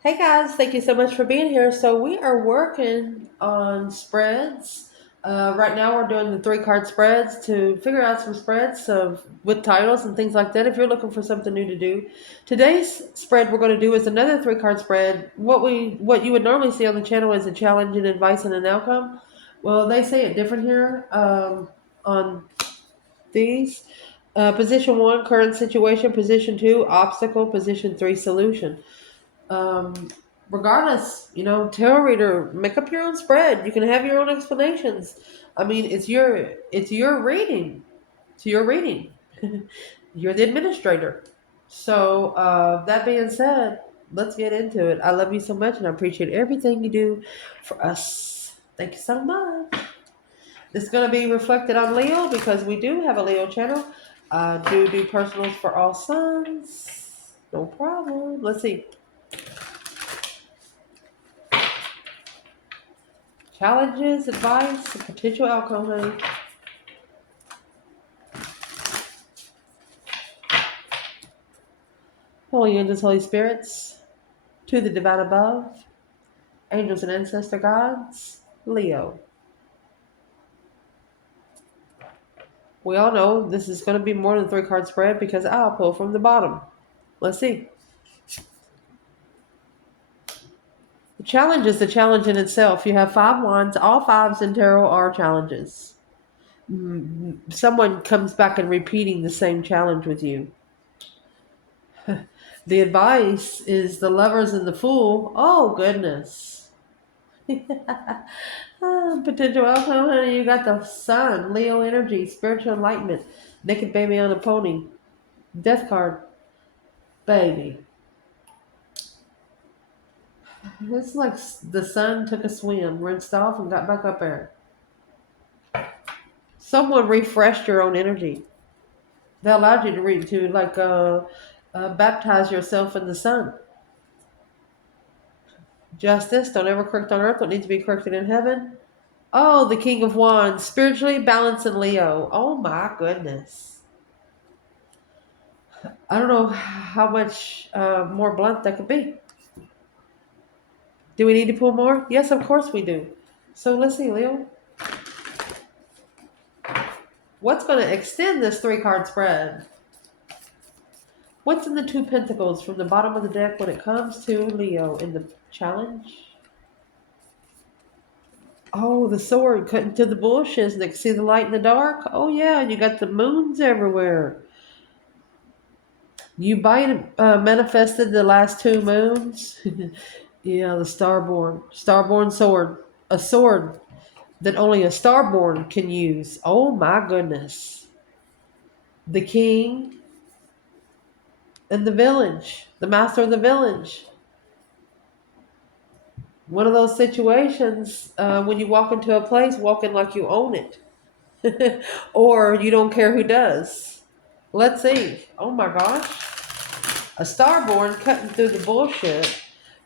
Hey guys, thank you so much for being here. So we are working on spreads. Right now we're doing the three card spreads to figure out some spreads of with titles and things like that. If you're looking for something new to do, today's spread we're going to do is another three card spread. What you would normally see on the channel is a challenge, and advice, and an outcome. Well, they say it different here on these. Position one, current situation. Position two, obstacle. Position three, solution. um, Regardless, tarot reader, make up your own spread. You can have your own explanations. I mean, it's your reading. It's your reading. You're the administrator. So that being said, let's get into it. I love you so much, and I appreciate everything you do for us. Thank you so much. This is going to be reflected on Leo because we do have a Leo channel. Do personals for all signs. No problem. Let's see. Challenges, advice, and potential outcome, honey. Holy angels, Holy Spirits, to the divine above, angels and ancestor gods, Leo. We all know this is going to be more than three card spread because I'll pull from the bottom. Let's see. The challenge is the challenge in itself. You have five wands. All fives in tarot are challenges. Someone comes back and repeating the same challenge with you. The advice is the lovers and the fool. Oh, goodness. Potential outcome, honey. You got the sun, Leo energy, spiritual enlightenment, naked baby on a pony, death card, baby. It's like the sun took a swim, rinsed off, and got back up there. Someone refreshed your own energy. They allowed you to baptize yourself in the sun. Justice, don't ever correct on earth what needs to be corrected in heaven. Oh, the King of Wands, spiritually balanced in Leo. Oh my goodness. I don't know how much more blunt that could be. Do we need to pull more? Yes, of course we do. So let's see, Leo. What's going to extend this three card spread? What's in the two pentacles from the bottom of the deck when it comes to Leo in the challenge? Oh, the sword cutting through the bushes. And see the light in the dark? Oh, yeah, you got the moons everywhere. You manifested the last two moons. Yeah, the starborn sword. A sword that only a starborn can use. Oh my goodness. The king and the village, the master of the village. One of those situations when you walk into a place, walk in like you own it, or you don't care who does. Let's see. Oh my gosh. A starborn cutting through the bullshit.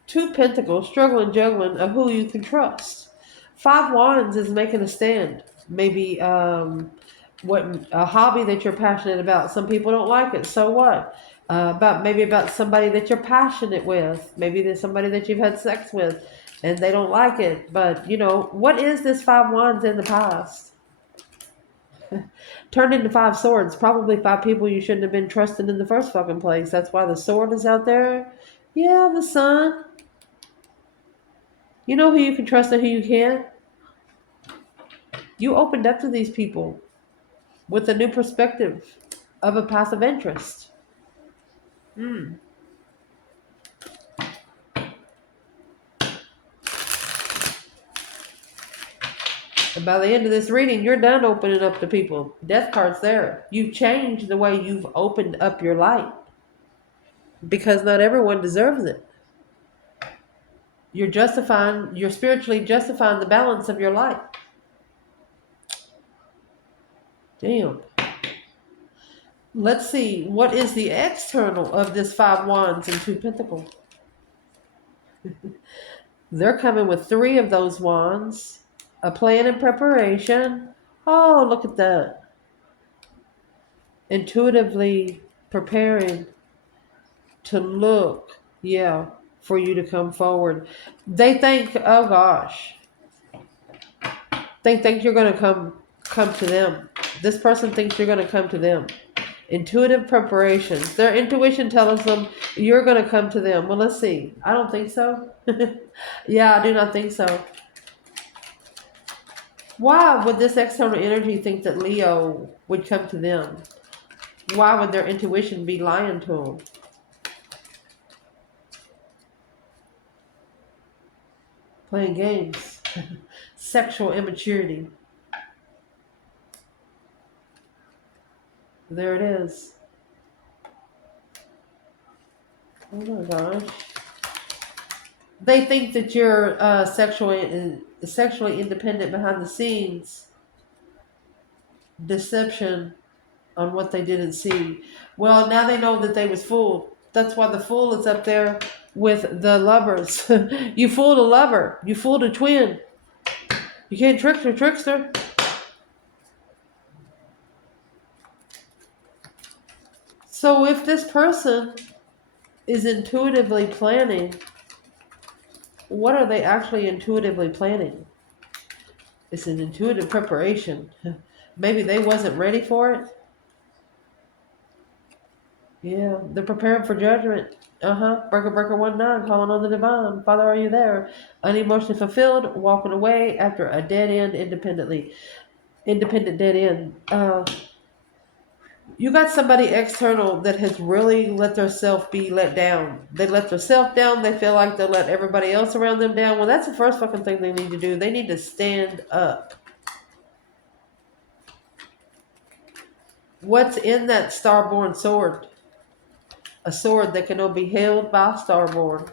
Two pentacles, struggling, juggling of who you can trust. Five wands is making a stand. Maybe what a hobby that you're passionate about. Some people don't like it. So what? About somebody that you're passionate with. Maybe there's somebody that you've had sex with, and they don't like it. But what is this five wands in the past? Turned into five swords. Probably five people you shouldn't have been trusting in the first fucking place. That's why the sword is out there. Yeah, the sun. You know who you can trust and who you can't. You opened up to these people with a new perspective of a path of interest. Mm. And by the end of this reading, you're done opening up to people. Death card's there. You've changed the way you've opened up your light because not everyone deserves it. You're spiritually justifying the balance of your life. Damn. Let's see. What is the external of this five wands and two pentacles? They're coming with three of those wands. A plan and preparation. Oh, look at that. Intuitively preparing to look, yeah, for you to come forward. They think, oh gosh, they think you're going to come to them. This person thinks you're going to come to them. Intuitive preparations. Their intuition tells them you're going to come to them. Well, let's see. I don't think so. Yeah, I do not think so. Why would this external energy think that Leo would come to them? Why would their intuition be lying to them? Playing games. Sexual immaturity. There it is. Oh my gosh. They think that you're sexually independent behind the scenes. Deception on what they didn't see. Well, now they know that they was fooled. That's why the fool is up there with the lovers. You fooled a lover. You fooled a twin. You can't trick the trickster. So if this person is intuitively planning, what are they actually intuitively planning? It's an intuitive preparation. Maybe they wasn't ready for it. Yeah, they're preparing for judgment. Breaker 19, calling on the divine. Father, are you there? Unemotionally fulfilled, walking away after a dead end independent dead end. You got somebody external that has really let their self be let down. They let their self down. They feel like they let everybody else around them down. Well, that's the first fucking thing they need to do. They need to stand up. What's in that starborn sword? A sword that can only be held by starborn.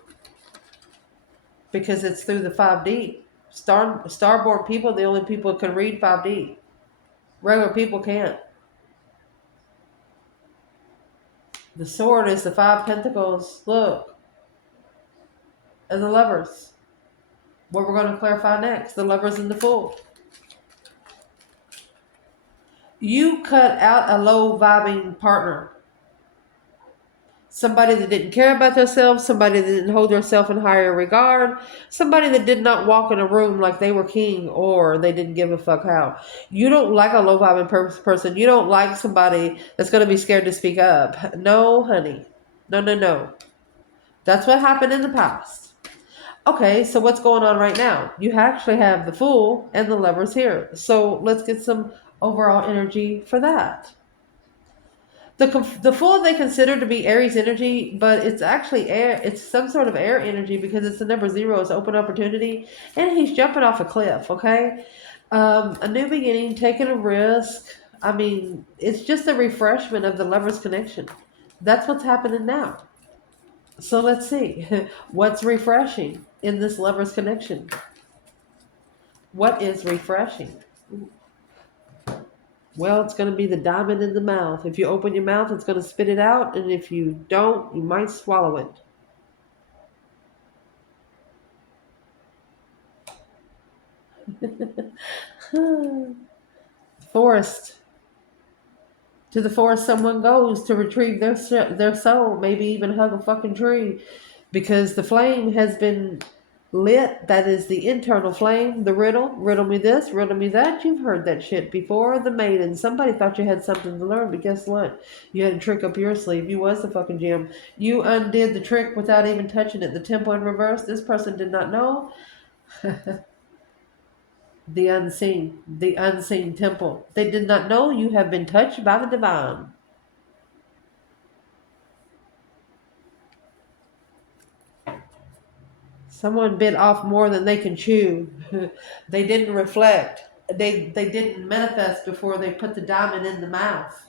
Because it's through the 5D. Starborn people, the only people who can read 5D. Regular people can't. The sword is the 5 pentacles. Look. And the lovers. What we're going to clarify next. The lovers and the fool. You cut out a low vibing partner. Somebody that didn't care about themselves, somebody that didn't hold themselves in higher regard, somebody that did not walk in a room like they were king or they didn't give a fuck how. You don't like a low vibing person. You don't like somebody that's going to be scared to speak up. No, honey. No. That's what happened in the past. Okay, so what's going on right now? You actually have the fool and the lovers here. So let's get some overall energy for that. The fool they consider to be Aries energy, but it's actually air. It's some sort of air energy because it's the number 0. It's open opportunity, and he's jumping off a cliff. Okay, a new beginning, taking a risk. I mean, it's just a refreshment of the lovers' connection. That's what's happening now. So let's see what's refreshing in this lovers' connection. What is refreshing? Well, it's going to be the diamond in the mouth. If you open your mouth, it's going to spit it out. And if you don't, you might swallow it. Forest. To the forest someone goes to retrieve their soul. Maybe even hug a fucking tree. Because the flame has been lit. That is the internal flame. The riddle. Riddle me this, riddle me that. You've heard that shit before. The maiden. Somebody thought you had something to learn, but guess what? You had a trick up your sleeve. You was the fucking gem. You undid the trick without even touching it. The tempo in reverse. This person did not know. The unseen temple. They did not know you have been touched by the divine. Someone bit off more than they can chew. They didn't reflect. They didn't manifest before they put the diamond in the mouth.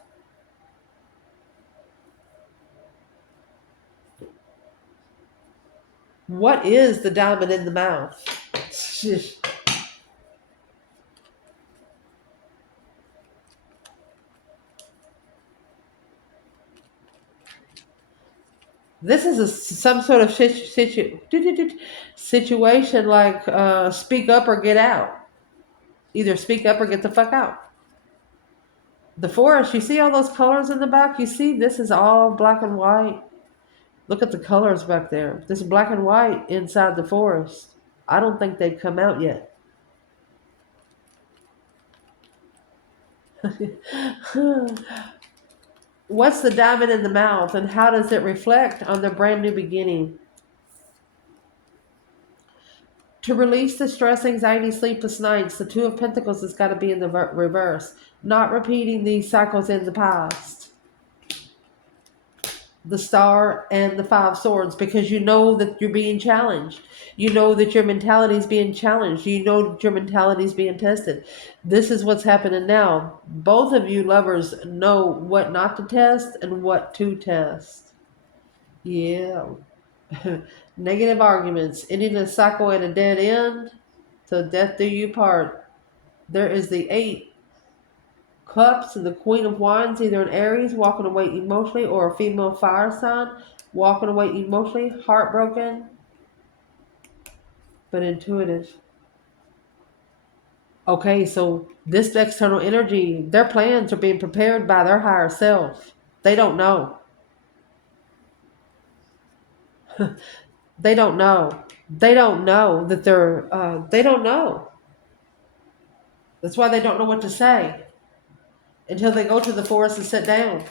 What is the diamond in the mouth? This is some sort of situation like speak up or get out. Either speak up or get the fuck out. The forest, you see all those colors in the back? You see this is all black and white. Look at the colors back there. There's black and white inside the forest. I don't think they've come out yet. What's the diamond in the mouth, and how does it reflect on the brand new beginning? To release the stress, anxiety, sleepless nights, the Two of Pentacles has got to be in the reverse. Not repeating these cycles in the past. The Star and the Five Swords, because you know that you're being challenged. You know that your mentality is being challenged. You know that your mentality is being tested. This is what's happening now. Both of you lovers know what not to test and what to test. Yeah. Negative arguments, ending a cycle at a dead end, till death do you part. There is the Eight Cups and the Queen of Wands, either an Aries walking away emotionally or a female fire sign walking away emotionally, heartbroken but intuitive. Okay, so this external energy, their plans are being prepared by their higher self. They don't know. They don't know. They don't know that they don't know. That's why they don't know what to say until they go to the forest and sit down.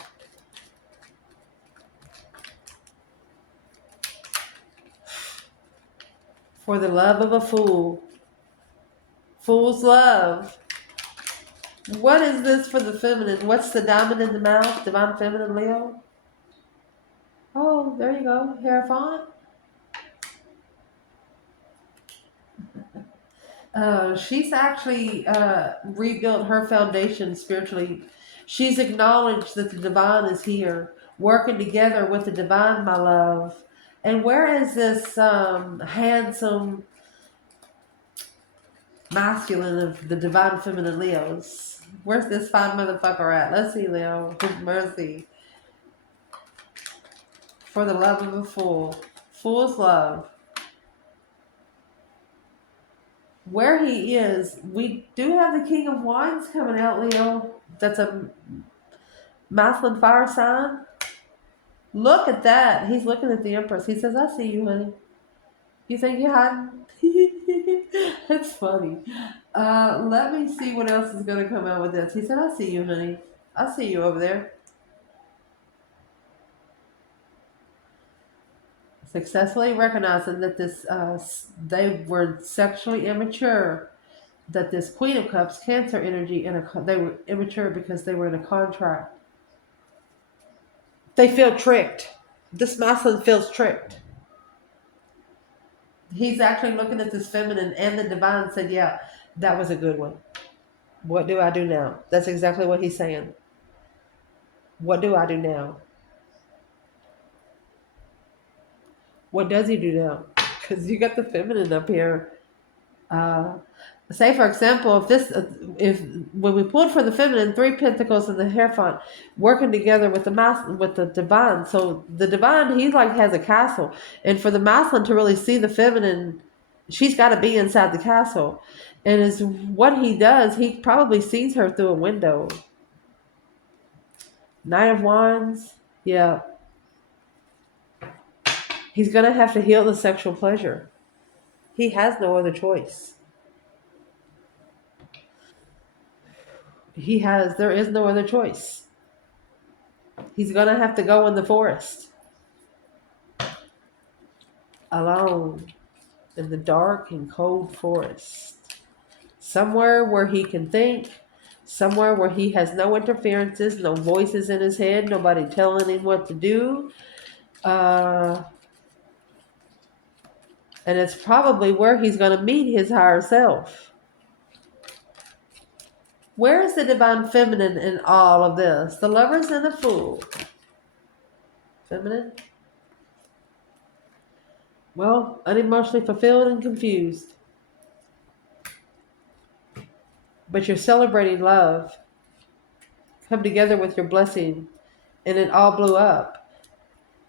For the love of a fool. Fool's love. What is this for the feminine? What's the diamond in the mouth? Divine Feminine Leo? Oh, there you go. Hierophant. She's actually rebuilt her foundation spiritually. She's acknowledged that the divine is here, working together with the divine, my love. And where is this handsome masculine of the divine feminine Leos? Where's this fine motherfucker at? Let's see, Leo. His mercy. For the love of a fool. Fool's love. Where he is, we do have the King of Wands coming out, Leo. That's a masculine fire sign. Look at that. He's looking at the Empress. He says, I see you, honey. You think you're hiding? It's funny. Let me see what else is going to come out with this. He said, I see you, honey. I see you over there. Successfully recognizing that this they were sexually immature, that this Queen of Cups, Cancer energy, they were immature because they were in a contract. They feel tricked. This masculine feels tricked. He's actually looking at this feminine and the divine and said, yeah, that was a good one. What do I do now? That's exactly what he's saying. What do I do now? What does he do now? Because you got the feminine up here. Say for example, if when we pulled for the feminine, Three Pentacles and the Hierophant working together with the divine. So the divine, he like has a castle, and for the masculine to really see the feminine, she's got to be inside the castle. And is what he does. He probably sees her through a window. Knight of Wands, yeah. He's gonna have to heal the sexual pleasure. He has no other choice. There is no other choice. He's gonna have to go in the forest. Alone. In the dark and cold forest. Somewhere where he can think. Somewhere where he has no interferences, no voices in his head, nobody telling him what to do. And it's probably where he's gonna meet his higher self. Where is the divine feminine in all of this? The Lovers and the Fool. Feminine? Well, unemotionally fulfilled and confused. But you're celebrating love. Come together with your blessing. And it all blew up.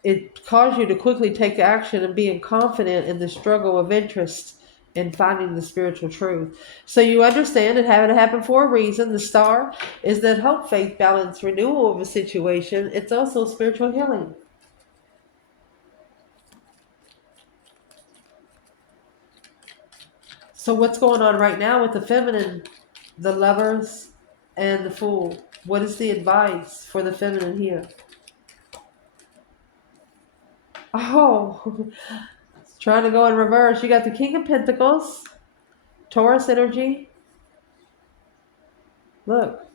It caused you to quickly take action and being confident in the struggle of interest in finding the spiritual truth. So you understand it having to happen for a reason. The Star is that hope, faith, balance, renewal of a situation. It's also spiritual healing. So what's going on right now with the feminine, the lovers, and the fool? What is the advice for the feminine here? Oh, it's trying to go in reverse. You got the King of Pentacles, Taurus energy. Look,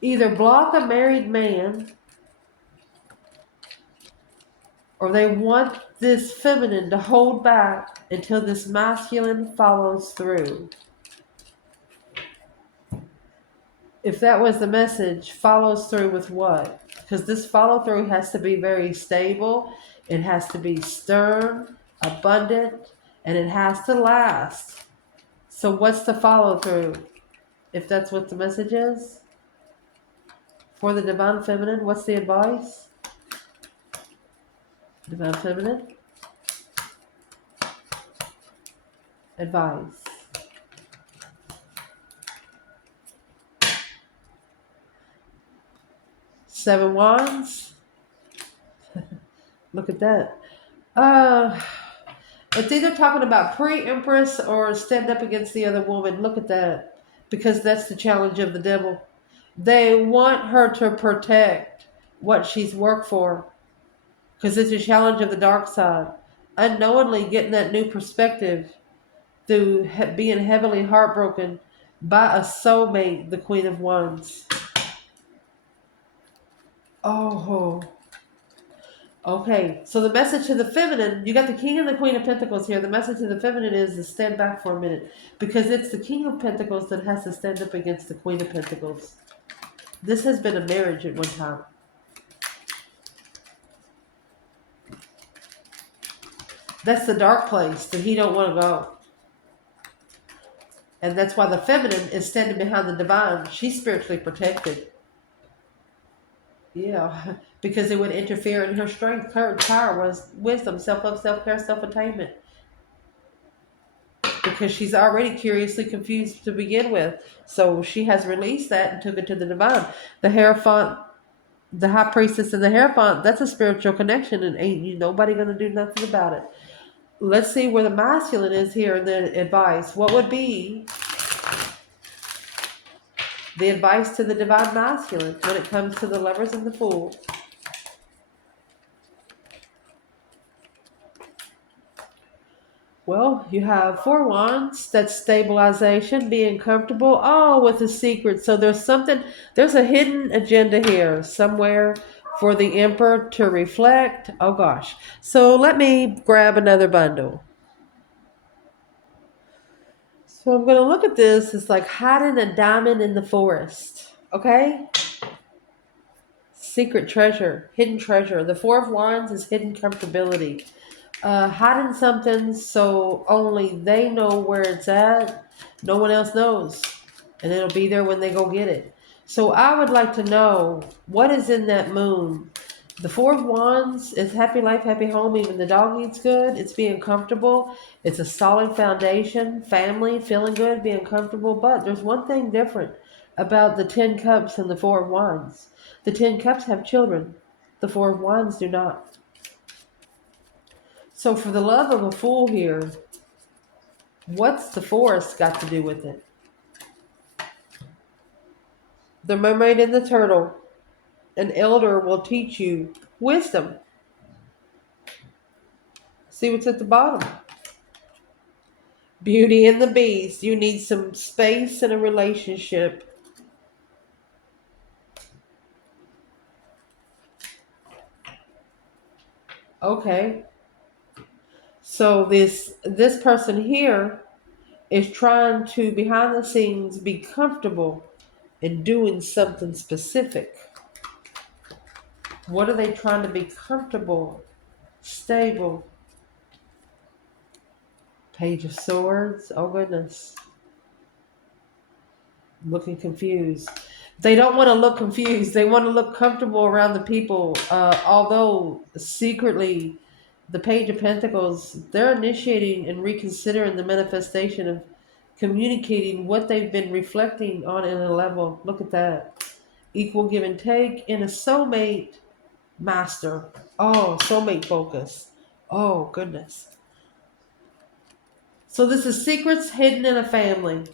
either block a married man or they want this feminine to hold back until this masculine follows through. If that was the message, follows through with what? Because this follow through has to be very stable, it has to be stern, abundant, and it has to last. So, what's the follow through? If that's what the message is for the divine feminine, what's the advice? Divine feminine advice. Seven Wands. Look at that. It's either talking about pre-empress or stand up against the other woman. Look at that. Because that's the challenge of the devil. They want her to protect what she's worked for. Because it's a challenge of the dark side. Unknowingly getting that new perspective through being heavily heartbroken by a soulmate, the Queen of Wands. Oh, okay. So the message to the feminine, you got the King and the Queen of Pentacles here. The message to the feminine is to stand back for a minute, because it's the King of Pentacles that has to stand up against the Queen of Pentacles. This has been a marriage at one time. That's the dark place that he don't want to go. And that's why the feminine is standing behind the divine. She's spiritually protected. Yeah, because it would interfere in her strength, courage, power, wisdom, self-love, self-care, self-attainment. Because she's already curiously confused to begin with. So she has released that and took it to the divine. The Hierophant, the High Priestess and the Hierophant, that's a spiritual connection, and ain't nobody going to do nothing about it. Let's see where the masculine is here in the advice. What would be the advice to the divine masculine when it comes to the lovers and the fool? Well, you have Four Wands, that's stabilization, being comfortable, with a secret. So there's a hidden agenda here somewhere for the Emperor to reflect. Oh gosh. So let me grab another bundle. So I'm going to look at this. It's like hiding a diamond in the forest. Okay? Secret treasure, hidden treasure. The Four of Wands is hidden comfortability. Hiding something so only they know where it's at. No one else knows. And it'll be there when they go get it. So I would like to know what is in that moon. The Four of Wands is happy life, happy home. Even the dog eats good. It's being comfortable. It's a solid foundation. Family, feeling good, being comfortable. But there's one thing different about the 10 Cups and the Four of Wands. The 10 Cups have children. The Four of Wands do not. So for the love of a fool here, what's the forest got to do with it? The mermaid and the turtle. An elder will teach you wisdom. See what's at the bottom. Beauty and the Beast. You need some space in a relationship. Okay. So this person here is trying to, behind the scenes, be comfortable in doing something specific. What are they trying to be comfortable, stable? Page of Swords. Oh, goodness. Looking confused. They don't want to look confused. They want to look comfortable around the people. Although secretly, the Page of Pentacles, they're initiating and reconsidering the manifestation of communicating what they've been reflecting on in a level. Look at that. Equal give and take in a soulmate master. Oh, soulmate focus. Oh, goodness. So this is secrets hidden in a family.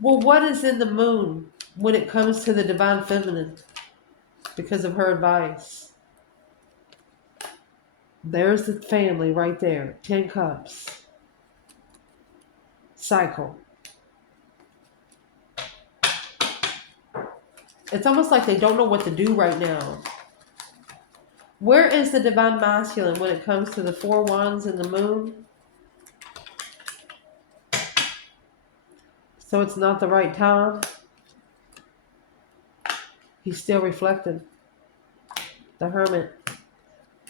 Well, what is in the moon when it comes to the divine feminine because of her advice? There's the family right there. 10 cups. Cycle. It's almost like they don't know what to do right now. Where is the divine masculine when it comes to the 4 wands and the moon? So it's not the right time. He's still reflecting. The hermit.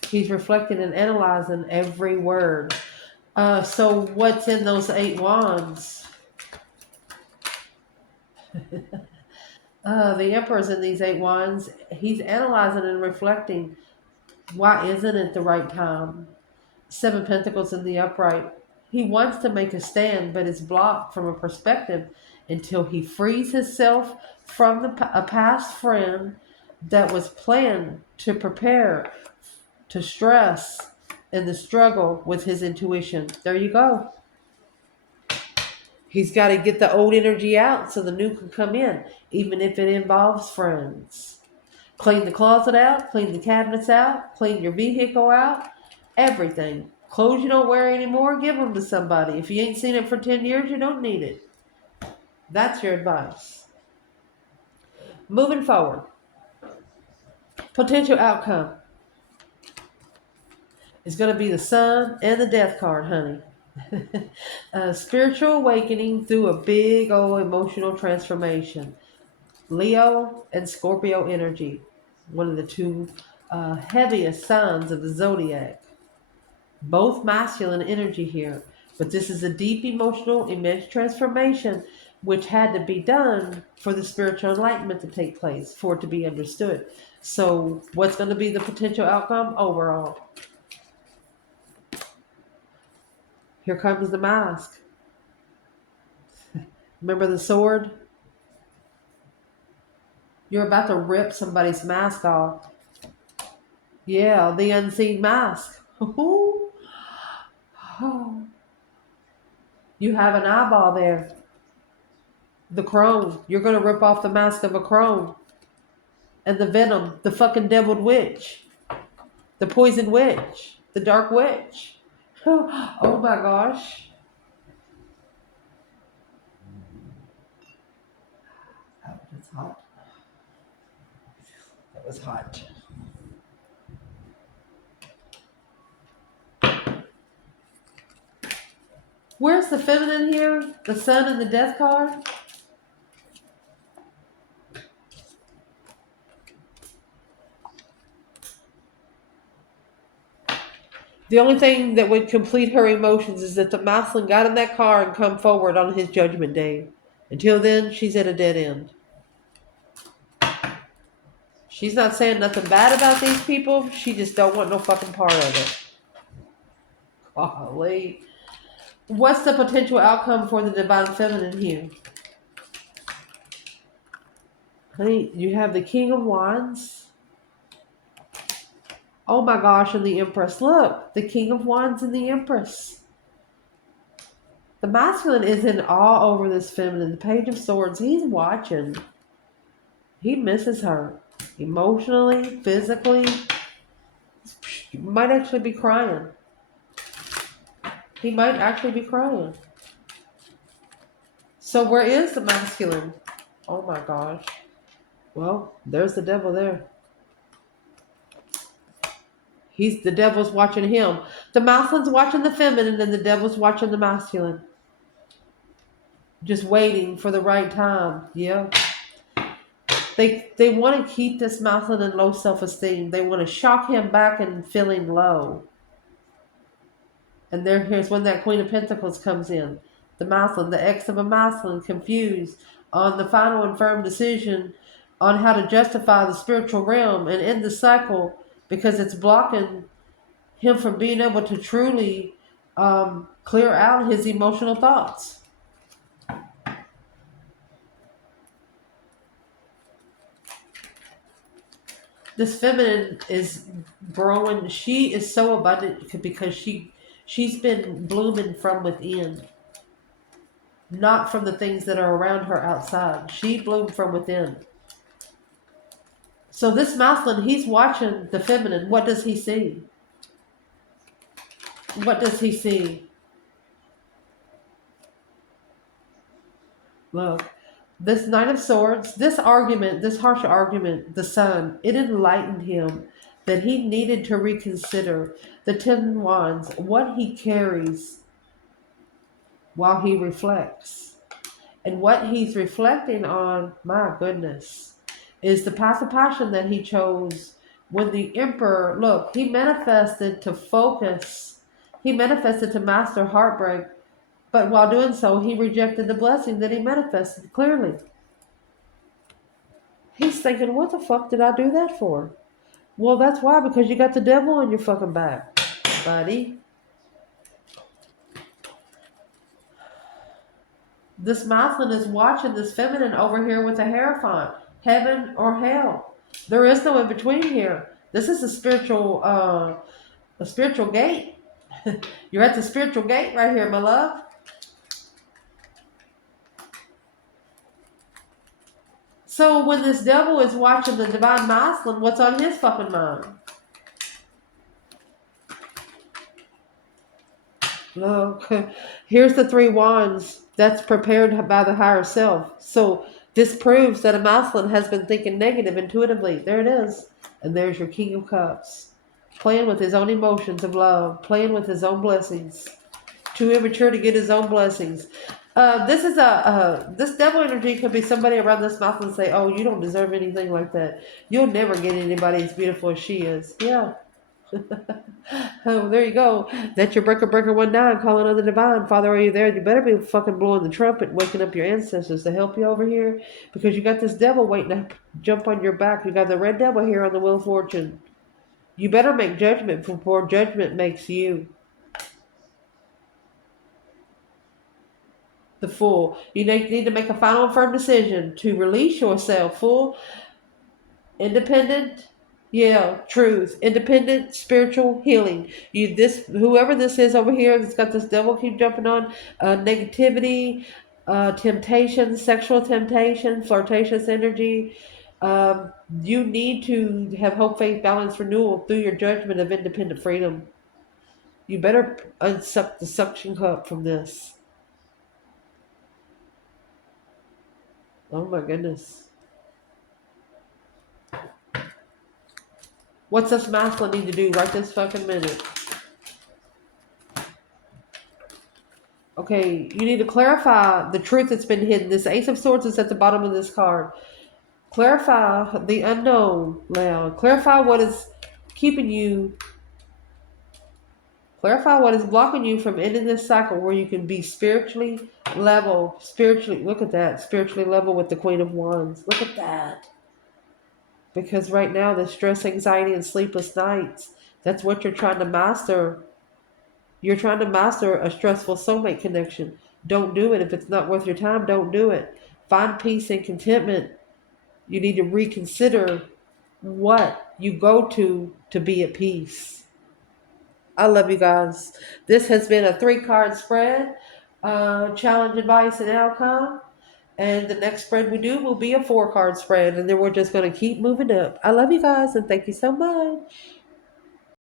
He's reflecting and analyzing every word. So what's in those 8 wands? The emperor's in these 8 wands. He's analyzing and reflecting. Why isn't it the right time? 7 pentacles in the upright. He wants to make a stand, but is blocked from a perspective until he frees himself from a past friend that was planned to prepare, to stress, and the struggle with his intuition. There you go. He's got to get the old energy out so the new can come in, even if it involves friends. Clean the closet out, clean the cabinets out, clean your vehicle out, everything. Clothes you don't wear anymore, give them to somebody. If you ain't seen it for 10 years, you don't need it. That's your advice. Moving forward, potential outcome is going to be the sun and the death card, honey. A spiritual awakening through a big old emotional transformation. Leo and Scorpio energy, one of the two heaviest signs of the zodiac. Both masculine energy here, but this is a deep emotional, immense transformation which had to be done for the spiritual enlightenment to take place, for it to be understood. So what's going to be the potential outcome overall? Here comes the mask. Remember the sword? You're about to rip somebody's mask off. Yeah, the unseen mask. You have an eyeball there. The crone. You're going to rip off the mask of a crone. And the venom. The fucking deviled witch. The poison witch. The dark witch. Oh my gosh. That was hot. That was hot. Where's the feminine here? The sun and the death card? The only thing that would complete her emotions is that the masculine got in that car and come forward on his judgment day. Until then, she's at a dead end. She's not saying nothing bad about these people. She just don't want no fucking part of it. Golly. What's the potential outcome for the divine feminine here? Honey, you have the King of Wands. Oh my gosh, and the Empress. Look, the King of Wands and the Empress. The masculine is in awe over this feminine. The Page of Swords, he's watching. He misses her. Emotionally, physically. He might actually be crying. He might actually be crying. So where is the masculine? Oh my gosh. Well, there's the devil there. The devil's watching him. The masculine's watching the feminine and the devil's watching the masculine. Just waiting for the right time. Yeah. They want to keep this masculine in low self-esteem. They want to shock him back and feeling low. And here's when that Queen of Pentacles comes in. The masculine, the ex of a masculine, confused on the final and firm decision on how to justify the spiritual realm and end the cycle because it's blocking him from being able to truly clear out his emotional thoughts. This feminine is growing. She is so abundant because she's been blooming from within, not from the things that are around her outside. She bloomed from within. So this masculine, he's watching the feminine. What does he see? What does he see? Look, this Knight of Swords, this argument, this harsh argument, the Sun, it enlightened him that he needed to reconsider the Ten Wands, what he carries while he reflects. And what he's reflecting on, my goodness, is the path of passion that he chose when the Emperor, look, he manifested to focus, he manifested to master heartbreak, but while doing so, he rejected the blessing that he manifested clearly. He's thinking, what the fuck did I do that for? Well, that's why, because you got the devil on your fucking back, buddy. This masculine is watching this feminine over here with a hierophant. Heaven or hell. There is no in between here. This is a spiritual gate. You're at the spiritual gate right here, my love. So when this devil is watching the divine masculine, what's on his fucking mind? Look, here's the three wands that's prepared by the higher self. So this proves that a masculine has been thinking negative intuitively. There it is. And there's your King of Cups. Playing with his own emotions of love, playing with his own blessings. Too immature to get his own blessings. This devil energy could be somebody around this mouth and say, "Oh, you don't deserve anything like that. You'll never get anybody as beautiful as she is." Yeah. Oh, there you go. That's your breaker 19 calling on the divine. Father, are you there? You better be fucking blowing the trumpet, waking up your ancestors to help you over here, because you got this devil waiting to jump on your back. You got the red devil here on the Wheel of Fortune. You better make judgment before judgment makes you. The Fool. You need to make a final and firm decision to release yourself. Full, independent, yeah, truth, independent, spiritual healing. You this whoever this is over here that's got this devil keep jumping on, negativity, temptation, sexual temptation, flirtatious energy. You need to have hope, faith, balance, renewal through your judgment of independent freedom. You better unsuck the suction cup from this. Oh my goodness. What's this masculine need to do right this fucking minute? Okay, you need to clarify the truth that's been hidden. This Ace of Swords is at the bottom of this card. Clarify the unknown, Leon. Clarify what is keeping you. Clarify what is blocking you from ending this cycle where you can be spiritually level. Spiritually, look at that. Spiritually level with the Queen of Wands. Look at that. Because right now, the stress, anxiety, and sleepless nights, that's what you're trying to master. You're trying to master a stressful soulmate connection. Don't do it. If it's not worth your time, don't do it. Find peace and contentment. You need to reconsider what you go to be at peace. I love you guys. This has been a 3-card spread, challenge, advice, and outcome. And the next spread we do will be a 4-card spread. And then we're just going to keep moving up. I love you guys and thank you so much.